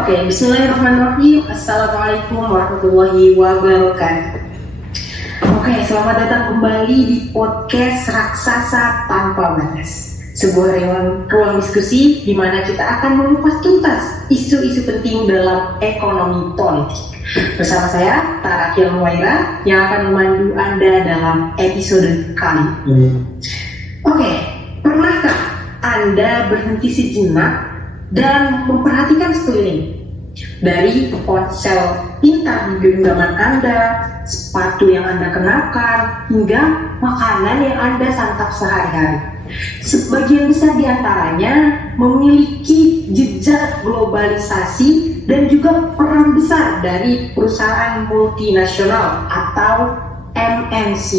Oke, bismillahirrahmanirrahim. Assalamualaikum warahmatullahi wabarakatuh. Oke, selamat datang kembali di podcast Raksasa Tanpa Batas. Sebuah ruang diskusi di mana kita akan mengupas tuntas isu-isu penting dalam ekonomi politik. Bersama saya, Tara Kilmuwaira, yang akan memandu Anda dalam episode kali ini. Oke, pernahkah Anda berhenti sejenak dan memperhatikan sekeliling? Dari ponsel pintar di genggaman Anda, sepatu yang Anda kenakan, hingga makanan yang Anda santap sehari-hari. Sebagian besar di antaranya memiliki jejak globalisasi dan juga peran besar dari perusahaan multinasional atau MNC.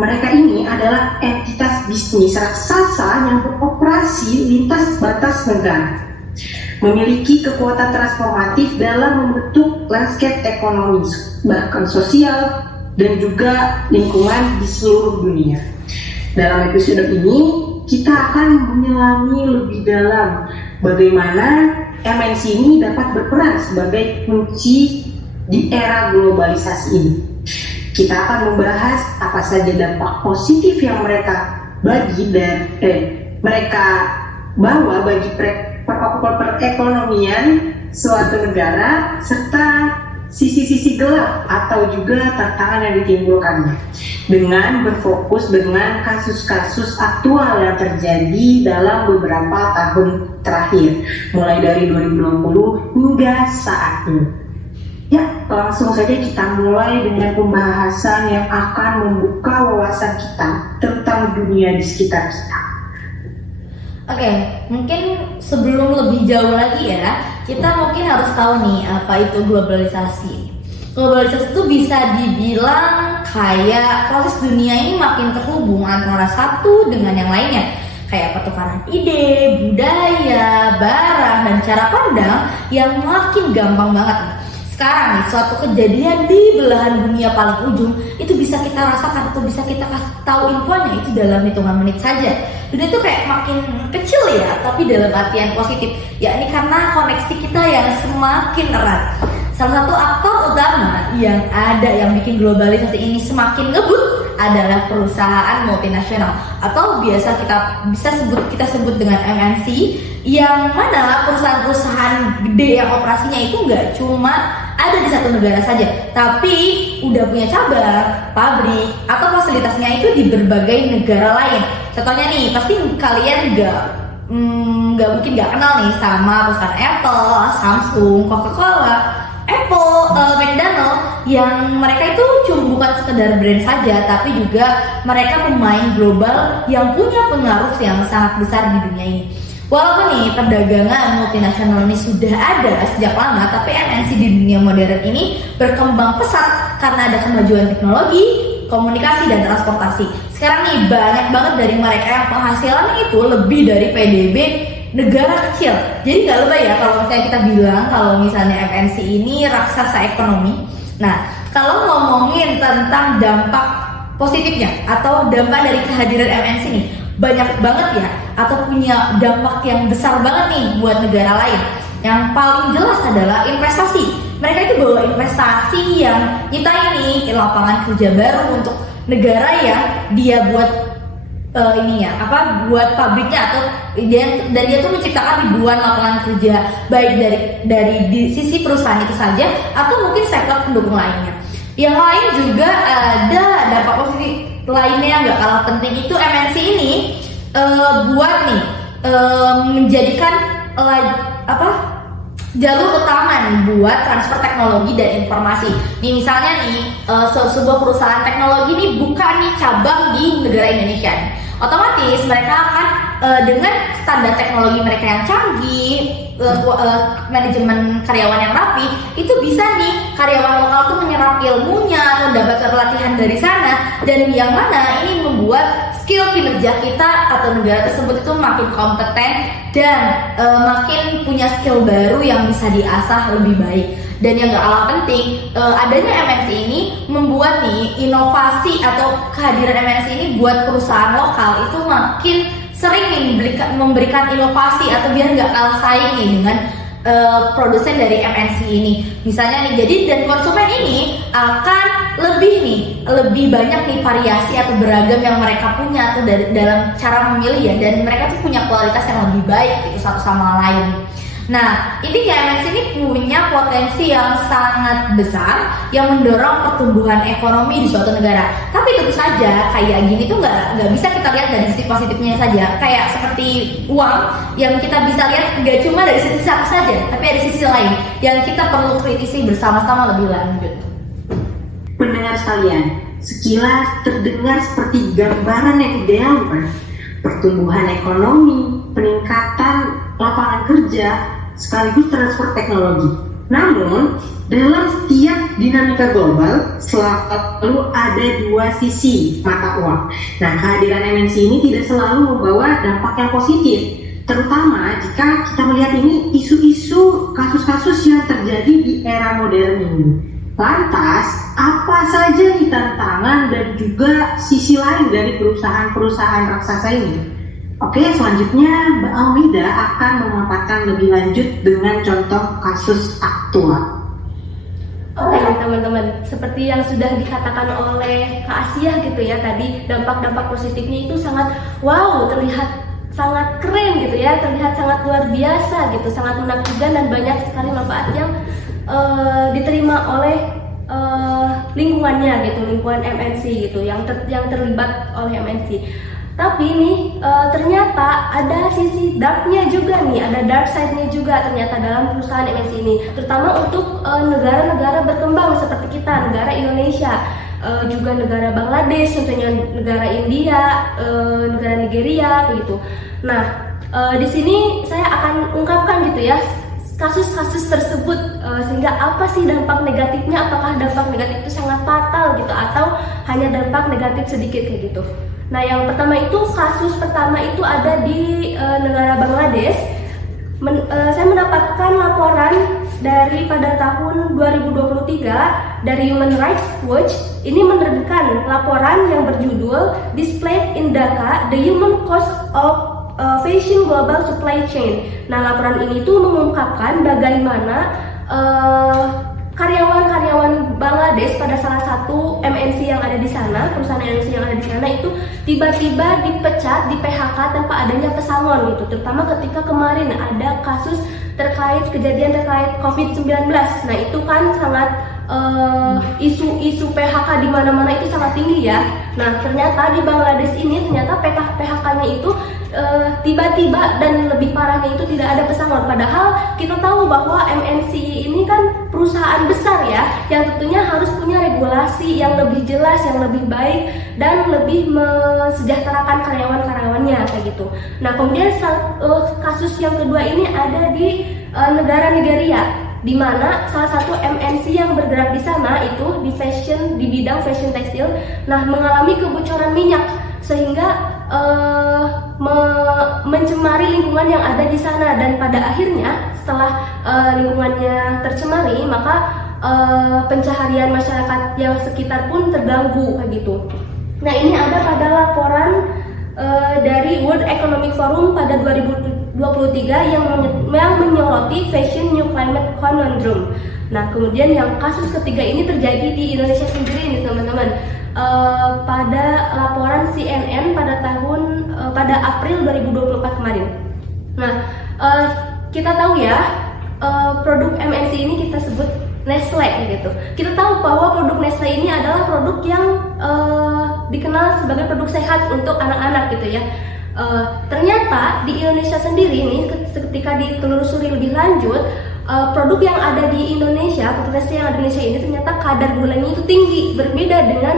Mereka ini adalah entitas bisnis raksasa yang beroperasi lintas batas negara, memiliki kekuatan transformatif dalam membentuk landscape ekonomi, bahkan sosial, dan juga lingkungan di seluruh dunia. Dalam episode ini, kita akan menyelami lebih dalam bagaimana MNC ini dapat berperan sebagai kunci di era globalisasi ini. Kita akan membahas apa saja dampak positif yang mereka bawa bagi perekonomian suatu negara, serta sisi-sisi gelap atau juga tantangan yang ditimbulkannya, dengan berfokus dengan kasus-kasus aktual yang terjadi dalam beberapa tahun terakhir, mulai dari 2020 hingga saat ini. Ya, langsung saja kita mulai dengan pembahasan yang akan membuka wawasan kita tentang dunia di sekitar kita. Oke, mungkin sebelum lebih jauh lagi ya, kita mungkin harus tahu nih apa itu globalisasi. Globalisasi itu bisa dibilang kayak proses dunia ini makin terhubung antara satu dengan yang lainnya, kayak pertukaran ide, budaya, barang, dan cara pandang yang makin gampang banget nih. Sekarang nih, suatu kejadian di belahan dunia paling ujung itu bisa kita rasakan atau bisa kita tahu infonya itu dalam hitungan menit saja. Dunia itu kayak makin kecil ya, tapi dalam artian positif, yakni karena koneksi kita yang semakin erat. Salah satu aktor utama yang ada yang bikin globalisasi ini semakin ngebut adalah perusahaan multinasional atau biasa kita sebut dengan MNC, yang mana perusahaan-perusahaan gede yang operasinya itu nggak cuma ada di satu negara saja, tapi udah punya cabang, pabrik, atau fasilitasnya itu di berbagai negara lain. Contohnya nih, pasti kalian nggak mungkin nggak kenal nih sama perusahaan Apple, Samsung, Coca-Cola, McDonald, yang mereka itu cuma bukan sekedar brand saja, tapi juga mereka pemain global yang punya pengaruh yang sangat besar di dunia ini. Walaupun nih perdagangan multinasional ini sudah ada sejak lama, tapi MNC di dunia modern ini berkembang pesat karena ada kemajuan teknologi, komunikasi, dan transportasi. Sekarang nih banyak banget dari mereka yang penghasilannya itu lebih dari PDB negara kecil. Jadi nggak lebay ya kalau misalnya kita bilang kalau misalnya MNC ini raksasa ekonomi. Nah, kalau ngomongin tentang dampak positifnya atau dampak dari kehadiran MNC nih, banyak banget ya, atau punya dampak yang besar banget nih buat negara lain. Yang paling jelas adalah investasi. Mereka itu bawa investasi yang nyiptain nih lapangan kerja baru untuk negara yang dia buat buat pabriknya, atau dia tuh menciptakan ribuan lapangan kerja, baik dari di sisi perusahaan itu saja atau mungkin sektor pendukung lainnya. Yang lain juga ada dampak positif lainnya yang gak kalah penting, itu MNC ini menjadikan jalur utama nih buat transfer teknologi dan informasi. Nih misalnya nih sebuah perusahaan teknologi nih buka nih cabang di negara Indonesia nih. Otomatis mereka akan dengan standar teknologi mereka yang canggih, manajemen karyawan yang rapi, itu bisa nih karyawan lokal tuh menyerap ilmunya, mendapatkan pelatihan dari sana, dan yang mana ini membuat skill kinerja kita atau negara tersebut itu makin kompeten dan makin punya skill baru yang bisa diasah lebih baik. Dan yang gak kalah penting, adanya MNC ini membuat nih inovasi atau kehadiran MNC ini buat perusahaan lokal itu makin sering nih memberikan inovasi atau biar gak kalah saing nih dengan produsen dari MNC ini. Misalnya nih, jadi dan konsumen ini akan lebih banyak nih variasi atau beragam yang mereka punya atau dalam cara memilih ya, dan mereka tuh punya kualitas yang lebih baik gitu satu sama lain. Nah, intinya MNC ini punya potensi yang sangat besar yang mendorong pertumbuhan ekonomi di suatu negara. Tapi tentu saja kayak gini tuh nggak bisa kita lihat dari sisi positifnya saja. Kayak seperti uang yang kita bisa lihat nggak cuma dari sisi satu saja, tapi ada sisi lain yang kita perlu kritisi bersama-sama lebih lanjut. Pendengar sekalian, sekilas terdengar seperti gambaran yang ideal, bukan? Pertumbuhan ekonomi, peningkatan lapangan kerja, sekaligus transfer teknologi. Namun, dalam setiap dinamika global selalu ada dua sisi mata uang. Nah, kehadiran MNC ini tidak selalu membawa dampak yang positif, terutama jika kita melihat ini isu-isu kasus-kasus yang terjadi di era modern ini. Lantas, apa saja nih tantangan dan juga sisi lain dari perusahaan-perusahaan raksasa ini? Oke, selanjutnya Mbak Almida akan memaparkan lebih lanjut dengan contoh kasus aktual. Oke teman-teman, seperti yang sudah dikatakan oleh Kak Asia gitu ya tadi, dampak-dampak positifnya itu sangat wow, terlihat sangat keren gitu ya, terlihat sangat luar biasa gitu, sangat menakjubkan dan banyak sekali manfaat yang diterima oleh lingkungannya gitu, lingkungan MNC gitu, yang terlibat oleh MNC. Tapi nih ternyata ada sisi darknya juga nih, ada dark side-nya juga ternyata dalam perusahaan MNC ini, terutama untuk negara-negara berkembang seperti kita, negara Indonesia, juga negara Bangladesh, tentunya negara India, negara Nigeria, begitu. Nah, di sini saya akan ungkapkan gitu ya kasus-kasus tersebut, sehingga apa sih dampak negatifnya? Apakah dampak negatif itu sangat fatal gitu, atau hanya dampak negatif sedikit kayak gitu? Nah, yang pertama itu, kasus pertama itu ada di negara Bangladesh. Saya mendapatkan laporan dari pada tahun 2023 dari Human Rights Watch. Ini menerbitkan laporan yang berjudul Displayed in Dhaka: The Human Cost of Fashion Global Supply Chain. Nah, laporan ini tuh mengungkapkan bagaimana karyawan-karyawan Bangladesh pada salah satu MNC yang ada di sana, perusahaan MNC yang ada di sana itu tiba-tiba dipecat, di PHK tanpa adanya pesangon gitu. Terutama ketika kemarin ada kasus kejadian terkait COVID-19. Nah, itu kan sangat isu PHK di mana-mana itu sangat tinggi ya. Nah, ternyata di Bangladesh ini ternyata PHK-nya itu tiba-tiba dan lebih parahnya itu tidak ada pesangon. Padahal kita tahu bahwa MNC ini kan perusahaan besar ya, yang tentunya harus punya regulasi yang lebih jelas, yang lebih baik, dan lebih mesejahterakan karyawan-karyawannya kayak gitu. Nah, kemudian kasus yang kedua ini ada di negara Nigeria, di mana salah satu MNC yang bergerak di sana itu di bidang fashion tekstil, nah mengalami kebocoran minyak sehingga mencemari lingkungan yang ada di sana, dan pada akhirnya setelah lingkungannya tercemari, maka pencaharian masyarakat yang sekitar pun terganggu kayak gitu. Nah, ini ada pada laporan dari World Economic Forum pada 2023 yang menyoroti Fashion New Climate Conundrum. Nah, kemudian yang kasus ketiga ini terjadi di Indonesia sendiri nih teman-teman. Pada laporan CNN pada April 2024 kemarin. Nah, kita tahu ya, produk MNC ini kita sebut Nestle gitu. Kita tahu bahwa produk Nestle ini adalah produk yang dikenal sebagai produk sehat untuk anak-anak gitu ya. Ternyata di Indonesia sendiri ini ketika ditelusuri lebih lanjut, produk yang ada di Indonesia, produk Nestle yang ada di Indonesia ini ternyata kadar gulanya itu tinggi, berbeda dengan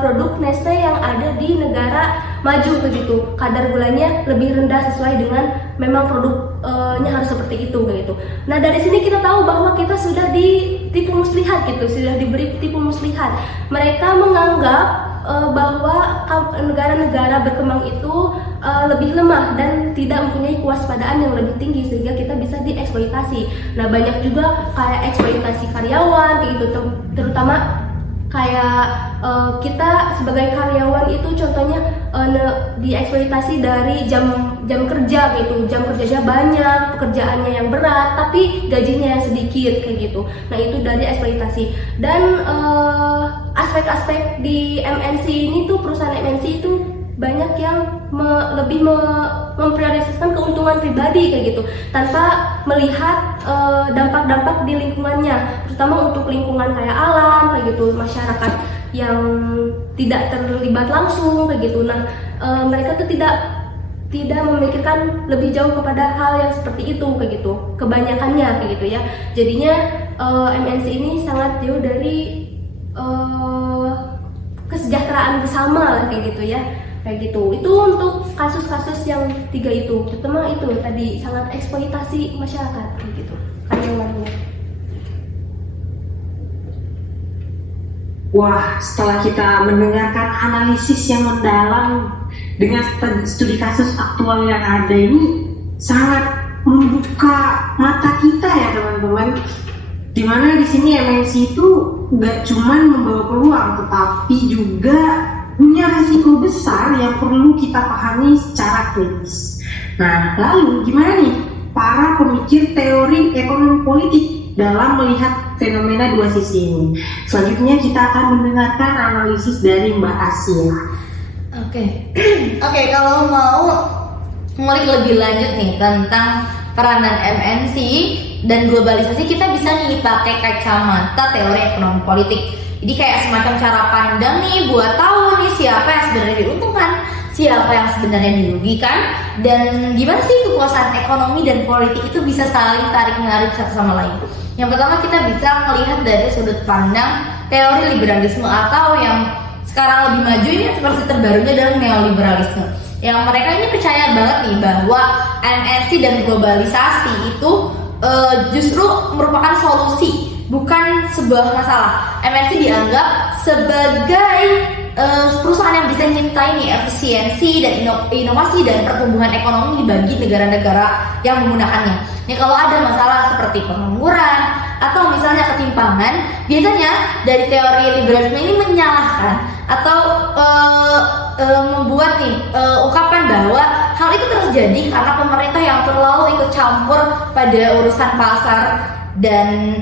produk Nestle yang ada di negara maju begitu. Kadar gulanya lebih rendah sesuai dengan memang produknya harus seperti itu begitu. Nah, dari sini kita tahu bahwa kita sudah ditipu muslihat gitu, sudah diberi tipu muslihat. Mereka menganggap bahwa negara-negara berkembang itu lebih lemah dan tidak mempunyai kewaspadaan yang lebih tinggi sehingga kita bisa dieksploitasi. Nah, banyak juga kayak eksploitasi karyawan gitu, terutama kayak kita sebagai karyawan itu contohnya dieksploitasi dari jam kerja gitu, jam kerjanya banyak, pekerjaannya yang berat, tapi gajinya yang sedikit kayak gitu. Nah itu dari eksploitasi. Dan aspek-aspek di MNC ini tuh, perusahaan MNC itu banyak yang lebih memprioritaskan keuntungan pribadi kayak gitu, tanpa melihat dampak-dampak di lingkungannya, terutama untuk lingkungan kayak alam kayak gitu, masyarakat yang tidak terlibat langsung kayak gitu. Nah mereka tuh tidak memikirkan lebih jauh kepada hal yang seperti itu kayak gitu, kebanyakannya kayak gitu ya. Jadinya MNC ini sangat jauh dari kesejahteraan bersama lah kayak gitu ya, kayak gitu. Itu untuk kasus-kasus yang 3 itu, terutama itu tadi sangat eksploitasi masyarakat kayak gitu karyawannya. Wah, setelah kita mendengarkan analisis yang mendalam dengan studi kasus aktual yang ada ini, sangat membuka mata kita ya teman-teman. Dimana di sini MNC itu nggak cuma membawa peluang, tetapi juga punya risiko besar yang perlu kita pahami secara kritis. Nah, lalu gimana nih para pemikir teori ekonomi politik dalam melihat fenomena dua sisi ini? Selanjutnya kita akan mendengarkan analisis dari Mbak Asia. Oke, kalau mau ngulik lebih lanjut nih tentang peranan MNC dan globalisasi, kita bisa nih pakai kacamata teori ekonomi politik. Jadi kayak semacam cara pandang nih buat tahu nih siapa yang sebenarnya diuntungkan, siapa yang sebenarnya dirugikan, dan gimana sih kekuasaan ekonomi dan politik itu bisa saling tarik-menarik satu sama lain. Yang pertama kita bisa melihat dari sudut pandang teori liberalisme, atau yang sekarang lebih maju ini versi terbarunya adalah neoliberalisme. Yang mereka ini percaya banget nih bahwa MNC dan globalisasi itu justru merupakan solusi, bukan sebuah masalah. MNC dianggap sebagai perusahaan yang bisa nyiptain nih efisiensi dan inovasi dan pertumbuhan ekonomi bagi negara-negara yang menggunakannya. Nih kalau ada masalah seperti pengangguran atau misalnya ketimpangan, biasanya dari teori liberalisme ini menyalahkan atau membuat nih ungkapan bahwa hal itu terjadi karena pemerintah yang terlalu ikut campur pada urusan pasar dan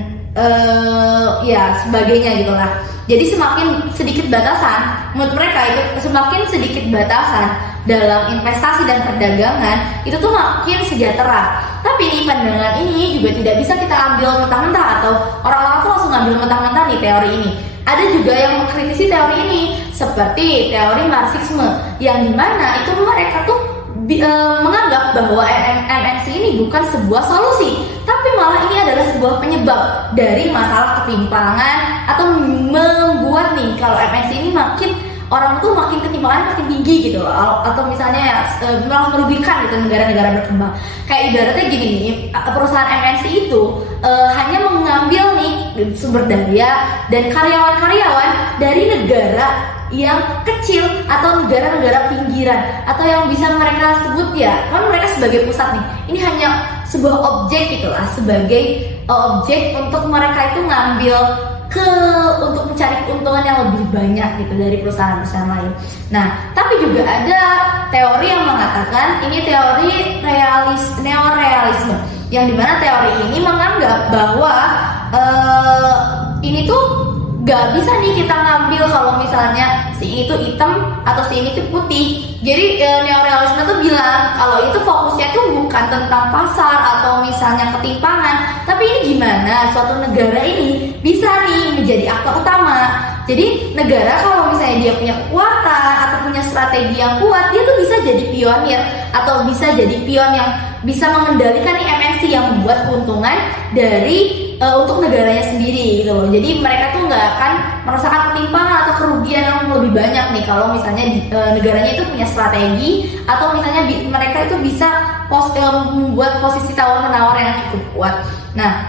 ya sebagainya gitu lah. Jadi semakin sedikit batasan, menurut mereka itu semakin sedikit batasan dalam investasi dan perdagangan, itu tuh makin sejahtera. Tapi nih pandangan ini juga tidak bisa kita ambil mentah-mentah, atau orang-orang tuh langsung ngambil mentah-mentah nih teori ini. Ada juga yang mengkritisi teori ini, seperti teori Marxisme, yang dimana itu mereka tuh menganggap bahwa MNC ini bukan sebuah solusi, tapi malah ini adalah sebuah penyebab dari masalah ketimpangan, atau membuat nih kalau MNC ini makin orang tuh makin ketimpangan makin tinggi gitu loh, atau misalnya ya, malah merugikan gitu negara-negara berkembang. Kayak ibaratnya gini nih, perusahaan MNC itu hanya mengambil nih sumber daya dan karyawan-karyawan dari negara yang kecil atau negara-negara pinggiran, atau yang bisa mereka sebut ya, kan mereka sebagai pusat nih. Ini hanya sebuah objek gitu lah, sebagai objek untuk mereka itu ngambil untuk mencari keuntungan yang lebih banyak gitu dari perusahaan-perusahaan lain. Nah, tapi juga ada teori yang mengatakan ini teori neorealisme, yang dimana teori ini menganggap bahwa ini tuh gak bisa nih kita ngambil kalau misalnya si ini tuh hitam atau si ini tuh putih. Jadi neorealisme tuh bilang kalau itu fokusnya tuh bukan tentang pasar atau misalnya ketimpangan, tapi ini gimana suatu negara ini bisa nih menjadi aktor utama. Jadi negara kalau misalnya dia punya kekuatan atau punya strategi yang kuat, dia tuh bisa jadi pionir atau bisa jadi pion yang bisa mengendalikan MNC yang membuat keuntungan dari untuk negaranya sendiri gitu loh. Jadi mereka tuh nggak akan merasakan ketimpangan atau kerugian yang lebih banyak nih kalau misalnya negaranya itu punya strategi, atau misalnya mereka itu bisa membuat posisi tawar-menawar yang cukup kuat. Nah,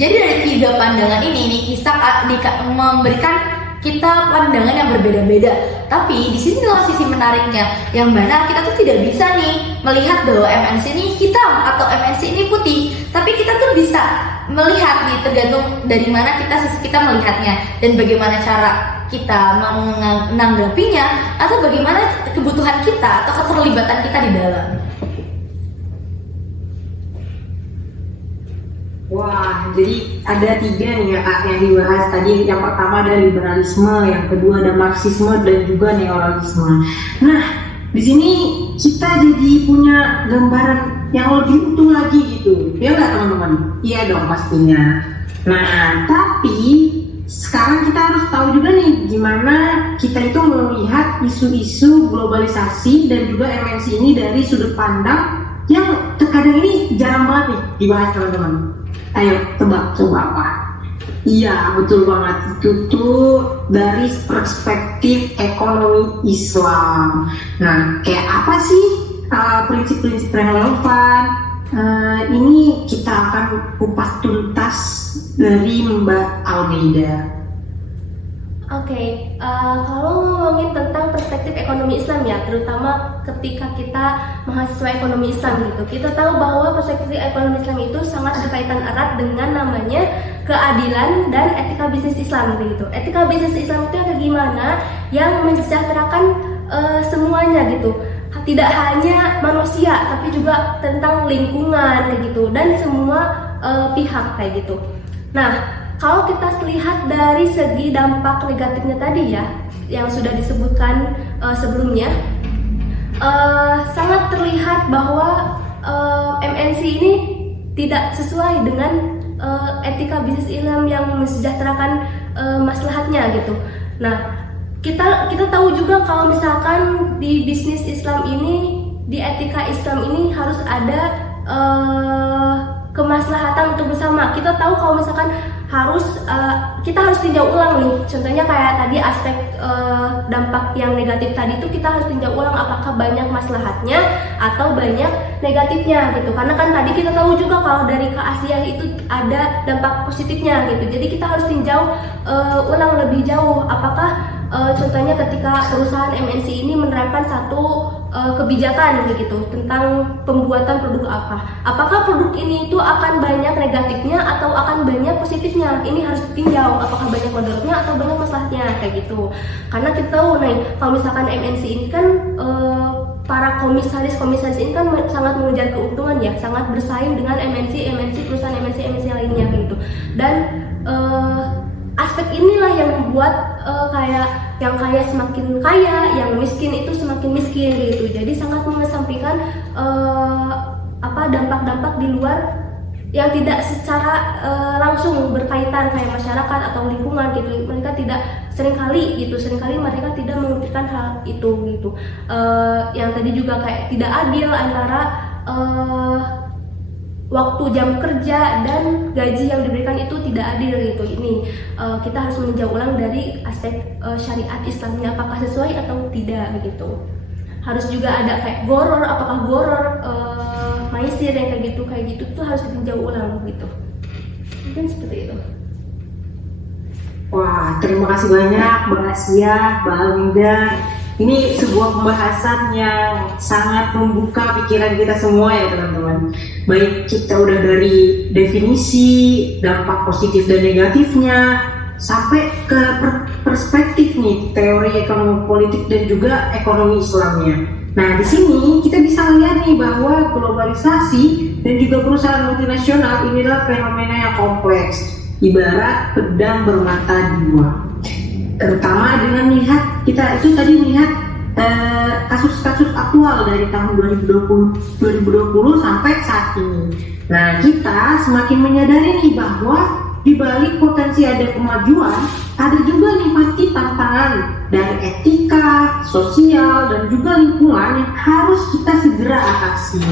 jadi dari 3 pandangan ini nih Ishak memberikan kita pandangan yang berbeda-beda. Tapi di sini adalah sisi menariknya, yang mana kita tuh tidak bisa nih melihat bahwa MNC ini hitam atau MNC ini putih, tapi kita tuh bisa melihat nih, tergantung dari mana kita melihatnya dan bagaimana cara kita menanggapinya, atau bagaimana kebutuhan kita atau keterlibatan kita di dalam. Wah, jadi ada 3 nih ya Kak yang dibahas tadi. Yang pertama ada liberalisme, yang kedua ada marxisme, dan juga neoliberalisme. Nah, di sini kita jadi punya gambaran yang lebih utuh lagi gitu, ya nggak teman-teman? Iya dong pastinya. Nah, tapi sekarang kita harus tahu juga nih gimana kita itu melihat isu-isu globalisasi dan juga MNC ini dari sudut pandang yang terkadang ini jarang banget nih dibahas teman-teman. Ayo tebak, coba apa? Iya, betul banget. Itu tuh dari perspektif ekonomi Islam. Nah, kayak apa sih prinsip-prinsip yang relevan? Ini kita akan kupas tuntas dari Mbak Almeida. Oke, kalau ngomongin tentang perspektif ekonomi Islam ya, terutama ketika kita mahasiswa ekonomi Islam gitu, kita tahu bahwa perspektif ekonomi Islam itu sangat berkaitan erat dengan namanya keadilan dan etika bisnis Islam gitu. Etika bisnis Islam itu kayak gimana yang mensejahterakan semuanya gitu. Tidak hanya manusia, tapi juga tentang lingkungan kayak gitu dan semua pihak kayak gitu. Nah, kalau kita lihat dari segi dampak negatifnya tadi ya, yang sudah disebutkan sebelumnya, sangat terlihat bahwa MNC ini tidak sesuai dengan etika bisnis Islam yang mensejahterakan maslahatnya gitu. Nah, kita tahu juga kalau misalkan di bisnis Islam ini, di etika Islam ini harus ada kemaslahatan untuk bersama. Kita tahu kalau misalkan kita harus tinjau ulang nih. Contohnya kayak tadi aspek dampak yang negatif tadi itu kita harus tinjau ulang apakah banyak maslahatnya atau banyak negatifnya gitu. Karena kan tadi kita tahu juga kalau dari ke Asia itu ada dampak positifnya gitu. Jadi kita harus tinjau ulang lebih jauh apakah contohnya ketika perusahaan MNC ini menerapkan satu kebijakan begitu tentang pembuatan produk apa. Apakah produk ini itu akan banyak negatifnya atau akan banyak positifnya? Ini harus ditinjau apakah banyak mudaratnya atau banyak masalahnya kayak gitu. Karena kita tahu nih kalau misalkan MNC ini kan para komisaris ini kan sangat mengejar keuntungan ya, sangat bersaing dengan MNC perusahaan MNC lainnya gitu. Dan aspek inilah yang membuat yang kaya semakin kaya, yang miskin itu semakin miskin gitu. Jadi sangat mengesampingkan dampak-dampak di luar yang tidak secara langsung berkaitan kayak masyarakat atau lingkungan gitu. Mereka tidak seringkali mereka tidak memikirkan hal itu gitu. Yang tadi juga kayak tidak adil antara waktu jam kerja dan gaji yang diberikan itu tidak adil gitu. Ini kita harus meninjau ulang dari aspek syariat Islamnya apakah sesuai atau tidak begitu. Harus juga ada kayak goror, apakah goror maisir yang kayak gitu itu harus ditinjau ulang gitu. Mungkin seperti itu. Wah, terima kasih banyak Mbak Asia, Mbak Almeida. Ini sebuah pembahasan yang sangat membuka pikiran kita semua ya teman-teman. Baik kita udah dari definisi, dampak positif dan negatifnya, sampai ke perspektif nih, teori ekonomi politik dan juga ekonomi Islamnya. Nah di sini kita bisa lihat nih bahwa globalisasi dan juga perusahaan multinasional inilah fenomena yang kompleks, ibarat pedang bermata dua. Terutama dengan melihat kita itu tadi melihat kasus-kasus aktual dari tahun 2020 sampai saat ini. Nah kita semakin menyadari nih bahwa di balik potensi ada kemajuan, ada juga nih pasti tantangan dari etika, sosial dan juga lingkungan yang harus kita segera atasi.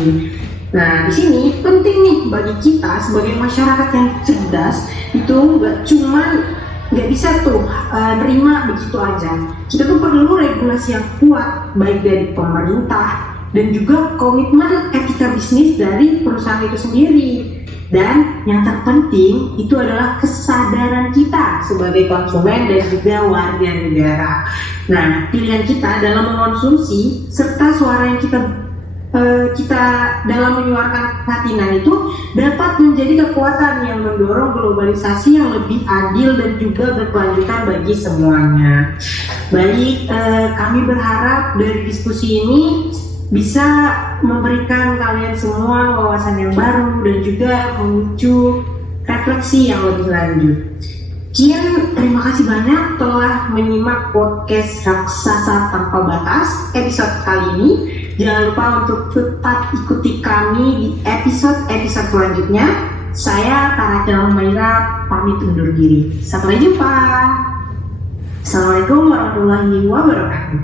Nah di sini penting nih bagi kita sebagai masyarakat yang cerdas itu nggak bisa tuh nerima begitu aja. Kita tuh perlu regulasi yang kuat baik dari pemerintah dan juga komitmen etika bisnis dari perusahaan itu sendiri. Dan yang terpenting itu adalah kesadaran kita sebagai konsumen dan juga warga negara. Nah, pilihan kita dalam mengkonsumsi serta suara yang kita dalam menyuarakan kebatinan itu dapat menjadi kekuatan yang mendorong globalisasi yang lebih adil dan juga berkelanjutan bagi semuanya. Baik, kami berharap dari diskusi ini bisa memberikan kalian semua wawasan yang baru dan juga memicu refleksi yang lebih lanjut. Sekian, terima kasih banyak telah menyimak podcast Raksasa Tanpa Batas episode kali ini. Jangan lupa untuk tetap ikuti kami di episode selanjutnya. Saya Karakel Maira pamit undur diri. Sampai jumpa. Assalamualaikum warahmatullahi wabarakatuh.